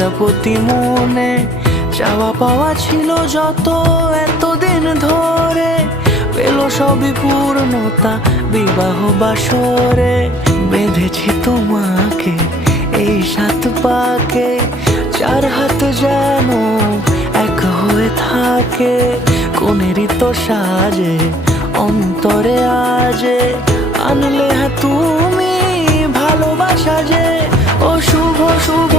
প্রজাপতি মনে চাওয়া পাওয়া ছিল যত এতদিন ধরে, পেল সবই পূর্ণতা বিবাহ বাসরে। বেঁধেছি তোমাকে এই 7 পাকে, 4 হাত যেন এক হয়ে থাকে। কোনেরই তো সাজে অন্তরে আজে আনলে তুমি ভালোবাসা যে। ও শুভ শুভ